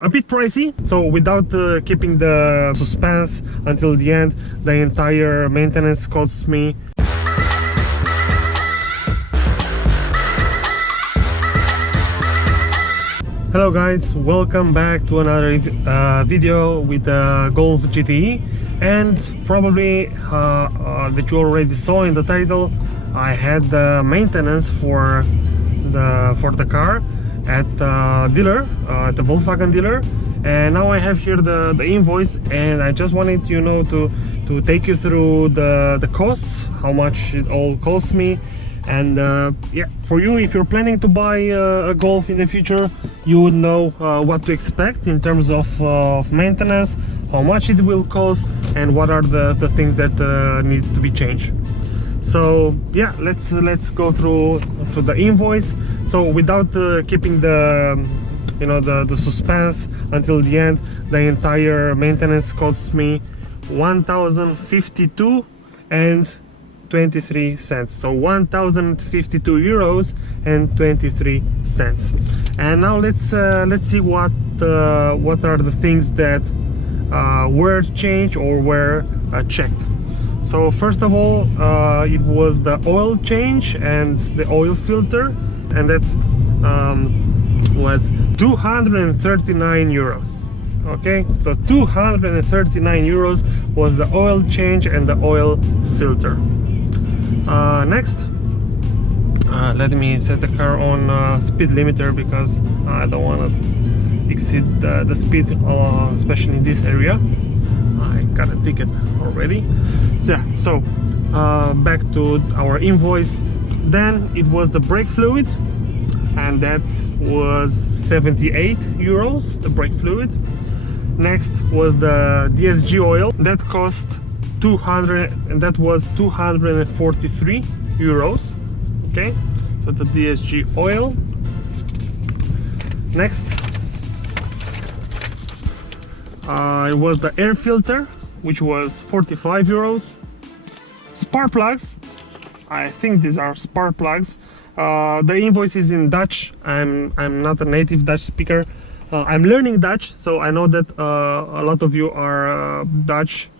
a bit pricey. So without keeping the suspense until the end, the entire maintenance costs me Hello guys, welcome back to another video with the Golf GTE. And probably that you already saw in the title, I had the maintenance for the car at the dealer, at the Volkswagen dealer, and now I have here the invoice, and I just wanted to take you through the costs, how much it all costs me. And yeah, for you, if you're planning to buy a Golf in the future, you would know what to expect in terms of maintenance, how much it will cost, and what are the things that need to be changed. So yeah, let's go through the invoice. So without keeping the suspense until the end, the entire maintenance costs me 1,052 and 23 cents. So 1,052 euros and 23 cents. And now let's see what are the things that were changed or were checked. So first of all, it was the oil change and the oil filter, and that was 239 euros. Okay, so 239 euros was the oil change and the oil filter. Next, let me set the car on speed limiter because I don't want to exceed the speed, especially in this area. I got a ticket already. So back to our invoice. Then it was the brake fluid, and that was 78 euros, the brake fluid. Next was the Dsg oil, that cost 200, and that was 243 euros. Okay, so the Dsg oil. Next, it was the air filter, which was 45 euros. Spark plugs, I think these are spark plugs. The invoice is in Dutch. I'm not a native Dutch speaker. I'm learning Dutch, so I know that a lot of you are Dutch.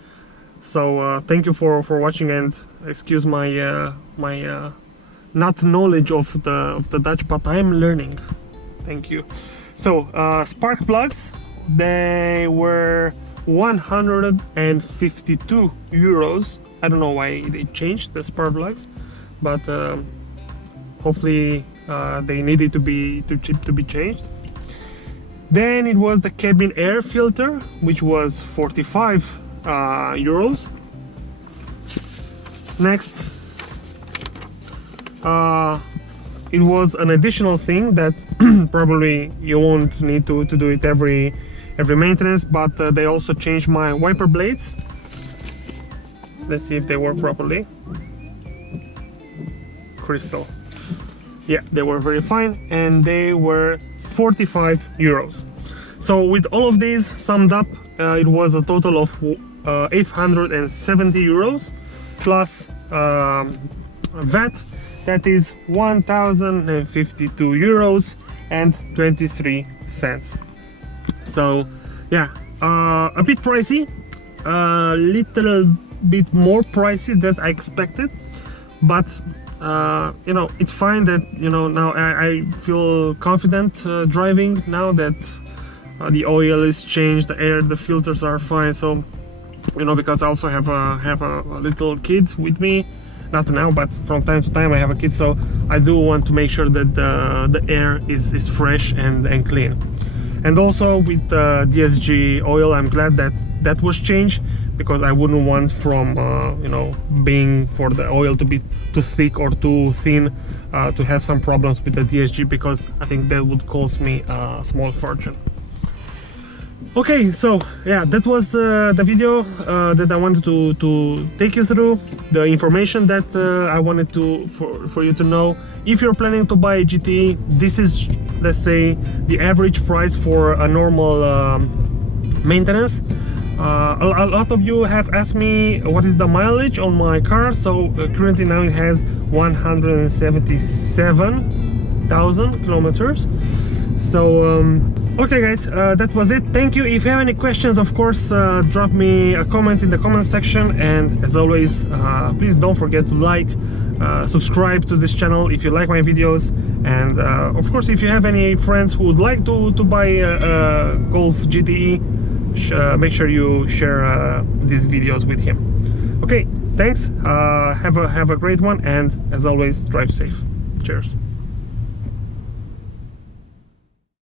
So thank you for watching, and excuse my my not knowledge of the Dutch, but I'm learning. Thank you. So spark plugs, they were 152 euros. I don't know why they changed the spark plugs, but hopefully they needed to be changed. Then it was the cabin air filter, which was 45 euros. Next, it was an additional thing that probably you won't need to do it every maintenance, but they also changed my wiper blades. Let's see if they work properly. Crystal. Yeah, they were very fine, and they were 45 euros. So with all of these summed up, it was a total of 870 euros plus VAT. That is 1,052 euros and 23 cents. So yeah, a bit pricey, a little bit more pricey than I expected, but you know, it's fine that, you know, now I feel confident driving now that the oil is changed, the filters are fine. So, you know, because I also have a little kid with me, not now, but from time to time I have a kid, so I do want to make sure that the air is fresh and clean. And also with the Dsg oil, I'm glad that was changed, because I wouldn't want from you know, being for the oil to be too thick or too thin, to have some problems with the Dsg, because I think that would cost me a small fortune. Okay, so yeah, that was the video that I wanted to take you through, the information that I wanted for you to know. If you're planning to buy a GTE, this is, let's say, the average price for a normal maintenance. A lot of you have asked me what is the mileage on my car. So currently now it has 177,000 kilometers. So Okay guys, that was it. Thank you. If you have any questions, of course, drop me a comment in the comment section, and as always, please don't forget to like, subscribe to this channel if you like my videos, and of course, if you have any friends who would like to buy a Golf GTE, make sure you share these videos with him. Okay, thanks, have a great one, and as always, drive safe. Cheers.